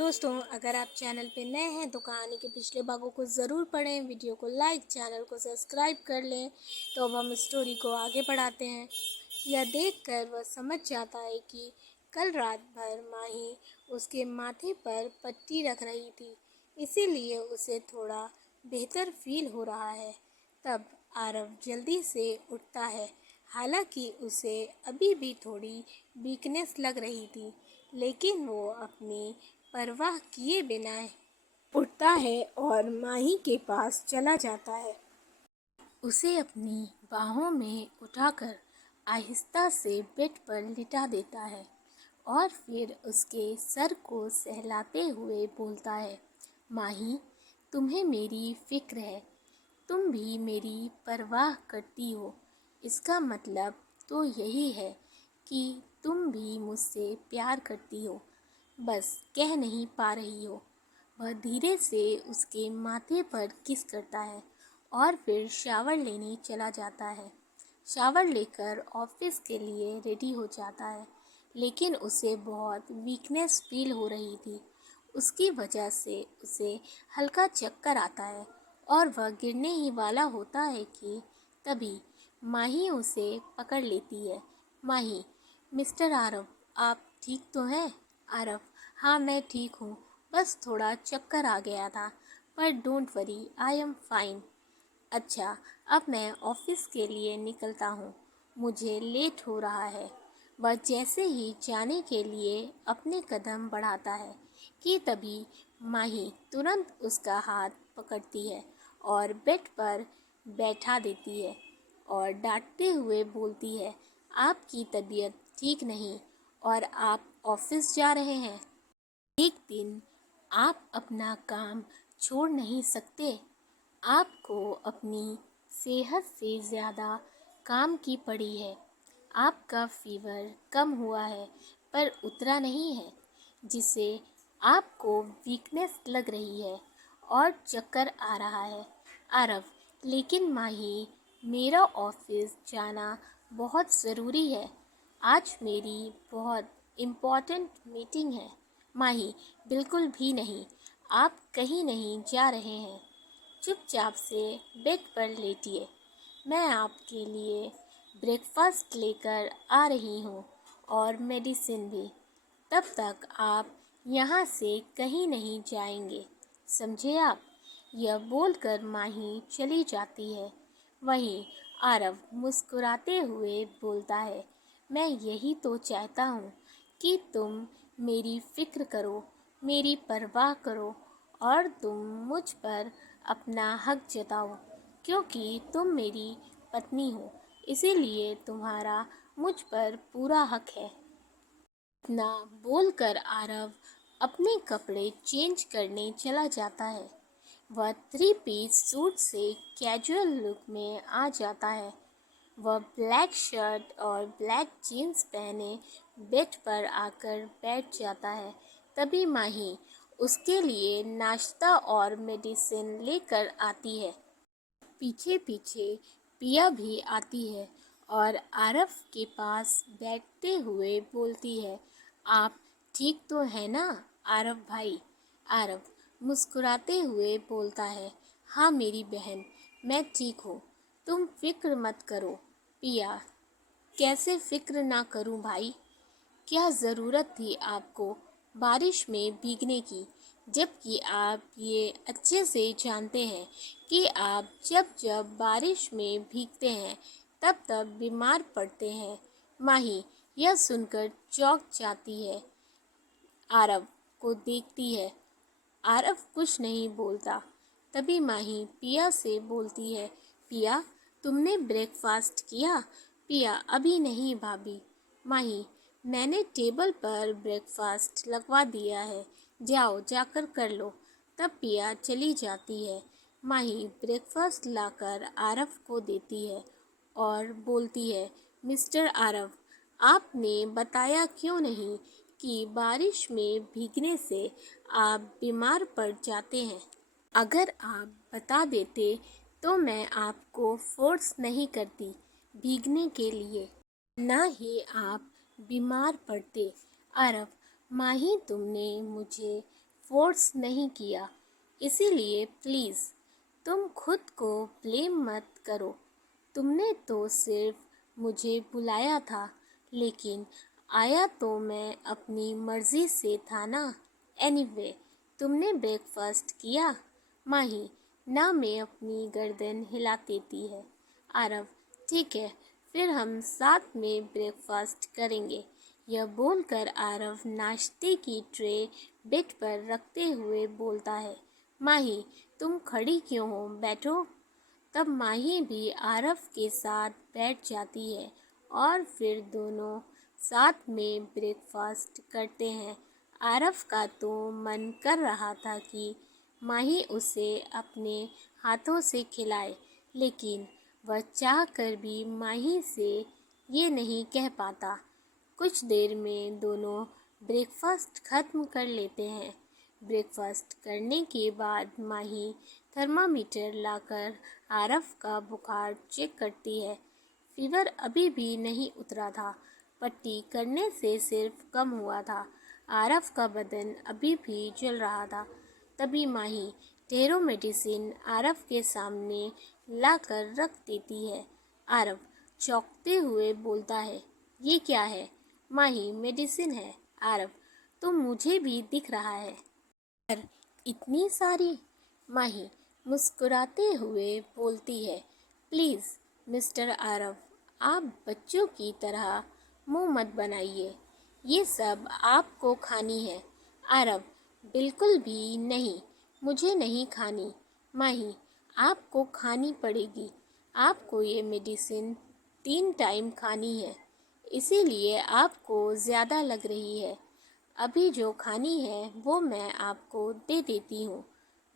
दोस्तों, अगर आप चैनल पे नए हैं तो कहानी के पिछले भागों को ज़रूर पढ़ें, वीडियो को लाइक, चैनल को सब्सक्राइब कर लें। तो अब हम स्टोरी को आगे बढ़ाते हैं। यह देखकर वह समझ जाता है कि कल रात भर माही उसके माथे पर पट्टी रख रही थी, इसीलिए उसे थोड़ा बेहतर फील हो रहा है। तब आरव जल्दी से उठता है, हालांकि उसे अभी भी थोड़ी वीकनेस लग रही थी, लेकिन वो अपनी परवाह किए बिना उठता है और माही के पास चला जाता है। उसे अपनी बाहों में उठाकर आहिस्ता से बेड पर लिटा देता है और फिर उसके सर को सहलाते हुए बोलता है, माही, तुम्हें मेरी फिक्र है, तुम भी मेरी परवाह करती हो। इसका मतलब तो यही है कि तुम भी मुझसे प्यार करती हो, बस कह नहीं पा रही हो। वह धीरे से उसके माथे पर किस करता है और फिर शावर लेने चला जाता है। शावर लेकर ऑफिस के लिए रेडी हो जाता है, लेकिन उसे बहुत वीकनेस फील हो रही थी। उसकी वजह से उसे हल्का चक्कर आता है और वह गिरने ही वाला होता है कि तभी माही उसे पकड़ लेती है। माही, मिस्टर आरव, आप ठीक तो हैं? आरव, हाँ मैं ठीक हूँ, बस थोड़ा चक्कर आ गया था, पर don't worry, I am fine. अच्छा, अब मैं ऑफिस के लिए निकलता हूँ, मुझे लेट हो रहा है। वह जैसे ही जाने के लिए अपने कदम बढ़ाता है कि तभी माही तुरंत उसका हाथ पकड़ती है और बेड पर बैठा देती है और डांटते हुए बोलती है, आपकी तबीयत ठीक नहीं और आप ऑफिस जा रहे हैं। एक दिन आप अपना काम छोड़ नहीं सकते। आपको अपनी सेहत से ज़्यादा काम की पड़ी है। आपका फीवर कम हुआ है पर उतरा नहीं है, जिससे आपको वीकनेस लग रही है और चक्कर आ रहा है। आरव, लेकिन माही, मेरा ऑफिस जाना बहुत ज़रूरी है। आज मेरी बहुत इम्पोर्टेंट मीटिंग है। माही, बिल्कुल भी नहीं, आप कहीं नहीं जा रहे हैं। चुपचाप से बेड पर लेटिए, मैं आपके लिए ब्रेकफास्ट लेकर आ रही हूँ और मेडिसिन भी। तब तक आप यहाँ से कहीं नहीं जाएंगे, समझे आप? यह बोलकर माही चली जाती है। वहीं आरव मुस्कुराते हुए बोलता है, मैं यही तो चाहता हूँ कि तुम मेरी फिक्र करो, मेरी परवाह करो और तुम मुझ पर अपना हक जताओ, क्योंकि तुम मेरी पत्नी हो, इसीलिए तुम्हारा मुझ पर पूरा हक है। इतना बोलकर आरव अपने कपड़े चेंज करने चला जाता है। वह 3 पीस सूट से कैजुअल लुक में आ जाता है। वह ब्लैक शर्ट और ब्लैक जीन्स पहने बेड पर आकर बैठ जाता है। तभी माही उसके लिए नाश्ता और मेडिसिन लेकर आती है। पीछे पीछे पिया भी आती है और आरव के पास बैठते हुए बोलती है, आप ठीक तो है ना आरव भाई? आरव मुस्कुराते हुए बोलता है, हाँ मेरी बहन, मैं ठीक हूँ, तुम फिक्र मत करो। पिया, कैसे फिक्र ना करूँ भाई? क्या ज़रूरत थी आपको बारिश में भीगने की, जबकि आप ये अच्छे से जानते हैं कि आप जब जब बारिश में भीगते हैं तब तब बीमार पड़ते हैं। माही यह सुनकर चौंक जाती है, आरव को देखती है। आरव कुछ नहीं बोलता। तभी माही पिया से बोलती है, पिया, तुमने ब्रेकफास्ट किया? पिया, अभी नहीं भाभी। माही, मैंने टेबल पर ब्रेकफास्ट लगवा दिया है, जाओ जाकर कर लो। तब पिया चली जाती है। माही ब्रेकफास्ट लाकर आरव को देती है और बोलती है, मिस्टर आरव, आपने बताया क्यों नहीं कि बारिश में भीगने से आप बीमार पड़ जाते हैं? अगर आप बता देते तो मैं आपको फोर्स नहीं करती भीगने के लिए, ना ही आप बीमार पड़ते। आरव, माही तुमने मुझे फोर्स नहीं किया, इसीलिए प्लीज़ तुम खुद को ब्लेम मत करो। तुमने तो सिर्फ मुझे बुलाया था, लेकिन आया तो मैं अपनी मर्ज़ी से था ना। एनीवे, तुमने ब्रेकफास्ट किया? माही ना में अपनी गर्दन हिला देती है। आरव, ठीक है, फिर हम साथ में ब्रेकफास्ट करेंगे। यह बोलकर आरव नाश्ते की ट्रे बेड पर रखते हुए बोलता है, माही तुम खड़ी क्यों हो, बैठो। तब माही भी आरव के साथ बैठ जाती है और फिर दोनों साथ में ब्रेकफास्ट करते हैं। आरव का तो मन कर रहा था कि माही उसे अपने हाथों से खिलाए, लेकिन वह चाह कर भी माही से ये नहीं कह पाता। कुछ देर में दोनों ब्रेकफास्ट खत्म कर लेते हैं। ब्रेकफास्ट करने के बाद माही थर्मामीटर लाकर आरव का बुखार चेक करती है। फीवर अभी भी नहीं उतरा था, पट्टी करने से सिर्फ कम हुआ था। आरव का बदन अभी भी जल रहा था। तभी माही ढेरों मेडिसिन आरव के सामने लाकर रख देती है। आरव चौंकते हुए बोलता है, ये क्या है? माही, मेडिसिन है। आरव, तो मुझे भी दिख रहा है, पर इतनी सारी? माही मुस्कुराते हुए बोलती है, प्लीज़ मिस्टर आरव, आप बच्चों की तरह मुंह मत बनाइए। ये सब आपको खानी है। आरव, बिल्कुल भी नहीं, मुझे नहीं खानी। माही, आपको खानी पड़ेगी। आपको ये मेडिसिन 3 टाइम खानी है, इसीलिए आपको ज़्यादा लग रही है। अभी जो खानी है वो मैं आपको दे देती हूँ।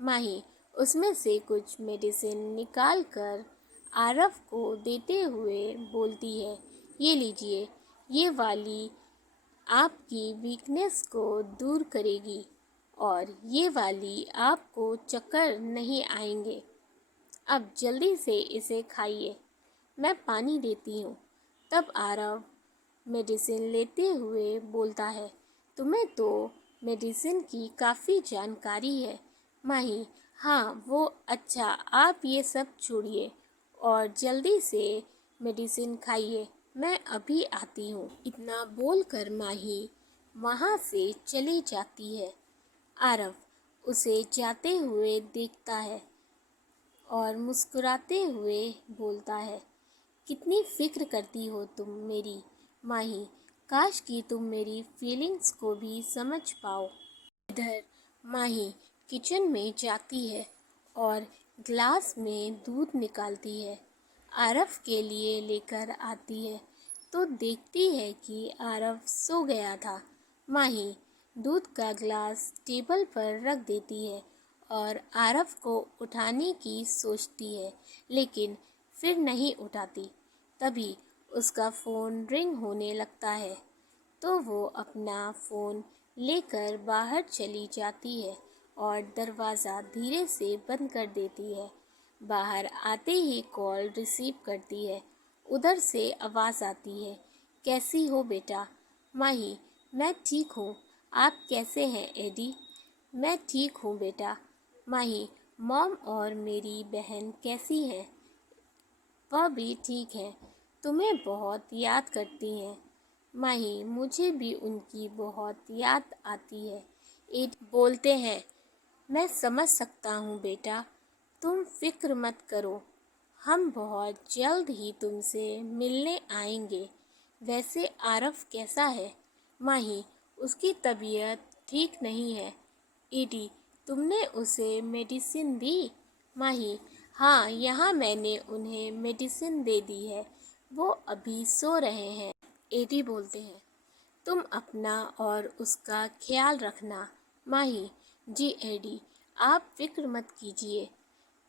माही उसमें से कुछ मेडिसिन निकाल कर आरव को देते हुए बोलती है, ये लीजिए, ये वाली आपकी वीकनेस को दूर करेगी और ये वाली आपको चक्कर नहीं आएंगे। अब जल्दी से इसे खाइए, मैं पानी देती हूँ। तब आरव मेडिसिन लेते हुए बोलता है, तुम्हें तो मेडिसिन की काफ़ी जानकारी है। माही, हाँ वो अच्छा, आप ये सब छोड़िए और जल्दी से मेडिसिन खाइए, मैं अभी आती हूँ। इतना बोलकर माही वहाँ से चली जाती है। आरव उसे जाते हुए देखता है और मुस्कुराते हुए बोलता है, कितनी फिक्र करती हो तुम मेरी। माही, काश कि तुम मेरी फीलिंग्स को भी समझ पाओ। इधर माही किचन में जाती है और ग्लास में दूध निकालती है। आरव के लिए लेकर आती है तो देखती है कि आरव सो गया था। माही दूध का ग्लास टेबल पर रख देती है और आरव को उठाने की सोचती है, लेकिन फिर नहीं उठाती। तभी उसका फ़ोन रिंग होने लगता है तो वो अपना फ़ोन लेकर बाहर चली जाती है और दरवाज़ा धीरे से बंद कर देती है। बाहर आते ही कॉल रिसीव करती है। उधर से आवाज़ आती है, कैसी हो बेटा? माही, मैं ठीक हूँ, आप कैसे हैं एडी? मैं ठीक हूँ बेटा। माही, मॉम और मेरी बहन कैसी हैं? वह भी ठीक है, तुम्हें बहुत याद करती हैं। माही, मुझे भी उनकी बहुत याद आती है। एड बोलते हैं, मैं समझ सकता हूँ बेटा, तुम फिक्र मत करो, हम बहुत जल्द ही तुमसे मिलने आएंगे। वैसे आरव कैसा है? माही, उसकी तबीयत ठीक नहीं है। एडी, तुमने उसे मेडिसिन दी? माही, हाँ, यहाँ मैंने उन्हें मेडिसिन दे दी है, वो अभी सो रहे हैं। एडी बोलते हैं, तुम अपना और उसका ख्याल रखना। माही, जी एडी, आप फिक्र मत कीजिए।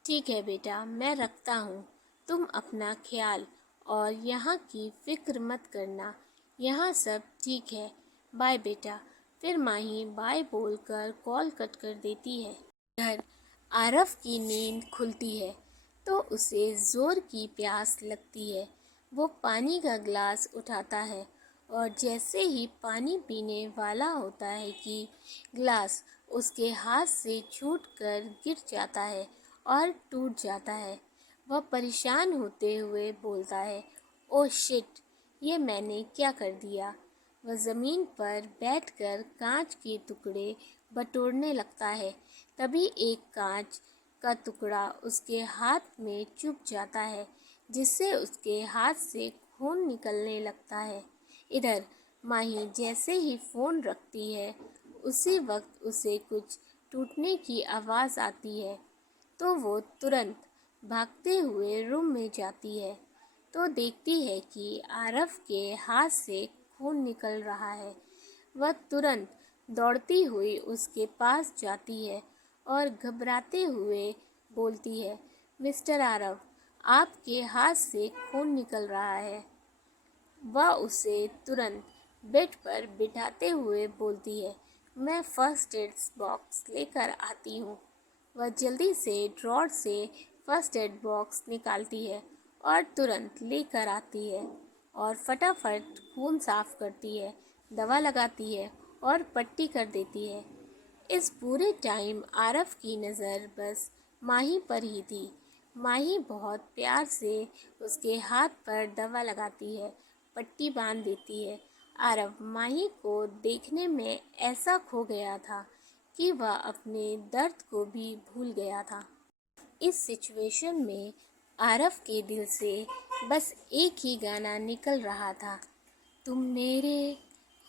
ठीक है बेटा, मैं रखता हूँ। तुम अपना ख्याल और यहाँ की फिक्र मत करना, यहाँ सब ठीक है। बाय बेटा। फिर माही बाय बोलकर कॉल कट कर देती है। इधर आरव की नींद खुलती है तो उसे ज़ोर की प्यास लगती है। वो पानी का ग्लास उठाता है और जैसे ही पानी पीने वाला होता है कि ग्लास उसके हाथ से छूटकर गिर जाता है और टूट जाता है। वह परेशान होते हुए बोलता है, ओह शिट, ये मैंने क्या कर दिया। वह ज़मीन पर बैठकर कांच के टुकड़े बटोरने लगता है। तभी एक कांच का टुकड़ा उसके हाथ में चुभ जाता है, जिससे उसके हाथ से खून निकलने लगता है। इधर माही जैसे ही फ़ोन रखती है, उसी वक्त उसे कुछ टूटने की आवाज़ आती है, तो वो तुरंत भागते हुए रूम में जाती है, तो देखती है कि आरव के हाथ से खून निकल रहा है। वह तुरंत दौड़ती हुई उसके पास जाती है और घबराते हुए बोलती है, मिस्टर आरव, आपके हाथ से खून निकल रहा है। वह उसे तुरंत बेड पर बिठाते हुए बोलती है, मैं फर्स्ट एड बॉक्स लेकर आती हूँ। वह जल्दी से ड्रॉर से फर्स्ट एड बॉक्स निकालती है और तुरंत लेकर आती है और फटाफट खून साफ करती है, दवा लगाती है और पट्टी कर देती है। इस पूरे टाइम आरव की नज़र बस माही पर ही थी। माही बहुत प्यार से उसके हाथ पर दवा लगाती है, पट्टी बांध देती है। आरव माही को देखने में ऐसा खो गया था कि वह अपने दर्द को भी भूल गया था। इस सिचुएशन में आरव के दिल से बस एक ही गाना निकल रहा था, तुम मेरे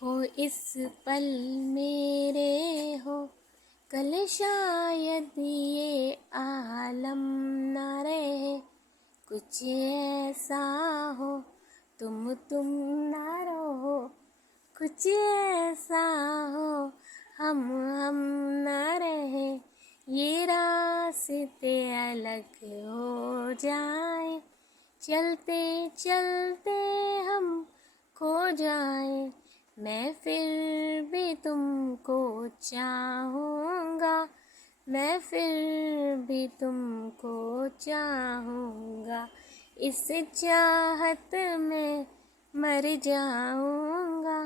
हो इस पल मेरे हो, कल शायद ये आलम ना रहे, कुछ ऐसा हो तुम ना रहो, कुछ ऐसा हो हम ना रहे, ये रास्ते अलग हो जाए, चलते चलते हम खो जाए, मैं फिर भी तुमको चाहूँगा, मैं फिर भी तुमको चाहूँगा, इस चाहत में मर जाऊँगा,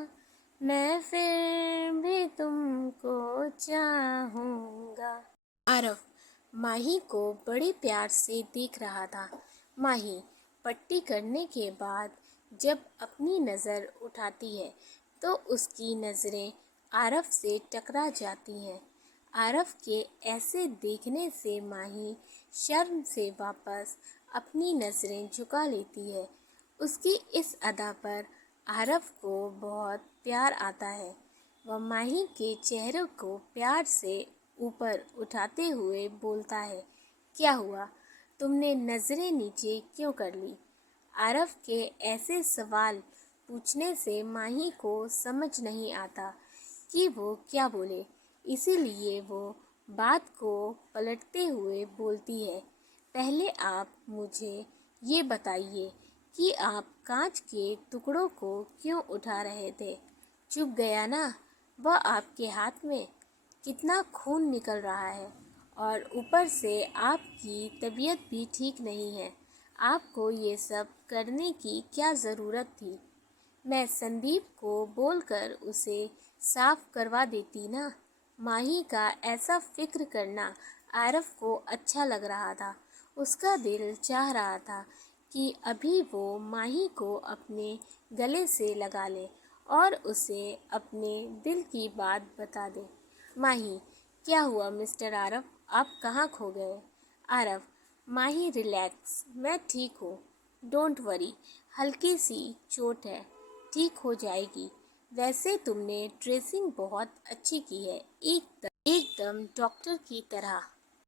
मैं फिर भी तुमको चाहूँगा। आरव माही को बड़े प्यार से देख रहा था। माही पट्टी करने के बाद जब अपनी नज़र उठाती है, तो उसकी नज़रें आरव से टकरा जाती हैं। आरव के ऐसे देखने से माही शर्म से वापस अपनी नज़रें झुका लेती है। उसकी इस अदा पर आरव को बहुत प्यार आता है। वह माही के चेहरे को प्यार से ऊपर उठाते हुए बोलता है, क्या हुआ, तुमने नज़रें नीचे क्यों कर ली। आरव के ऐसे सवाल पूछने से माही को समझ नहीं आता कि वो क्या बोले, इसीलिए वो बात को पलटते हुए बोलती है, पहले आप मुझे ये बताइए कि आप कांच के टुकड़ों को क्यों उठा रहे थे। चुभ गया ना वह आपके हाथ में, कितना खून निकल रहा है और ऊपर से आपकी तबीयत भी ठीक नहीं है, आपको ये सब करने की क्या ज़रूरत थी। मैं संदीप को बोलकर उसे साफ करवा देती ना। माही का ऐसा फिक्र करना आरव को अच्छा लग रहा था। उसका दिल चाह रहा था कि अभी वो माही को अपने गले से लगा ले और उसे अपने दिल की बात बता दे। माही, क्या हुआ मिस्टर आरव, आप कहाँ खो गए। आरव, माही रिलैक्स, मैं ठीक हूँ, डोंट वरी, हल्की सी चोट है, ठीक हो जाएगी। वैसे तुमने ड्रेसिंग बहुत अच्छी की है, एकदम डॉक्टर की तरह।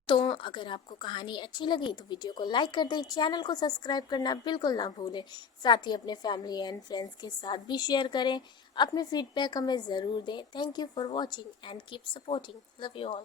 तो अगर आपको कहानी अच्छी लगी तो वीडियो को लाइक कर दें, चैनल को सब्सक्राइब करना बिल्कुल ना भूलें। साथ ही अपने फैमिली एंड फ्रेंड्स के साथ भी शेयर करें। अपने फीडबैक हमें ज़रूर दें। Thank you for watching and keep supporting. Love you all.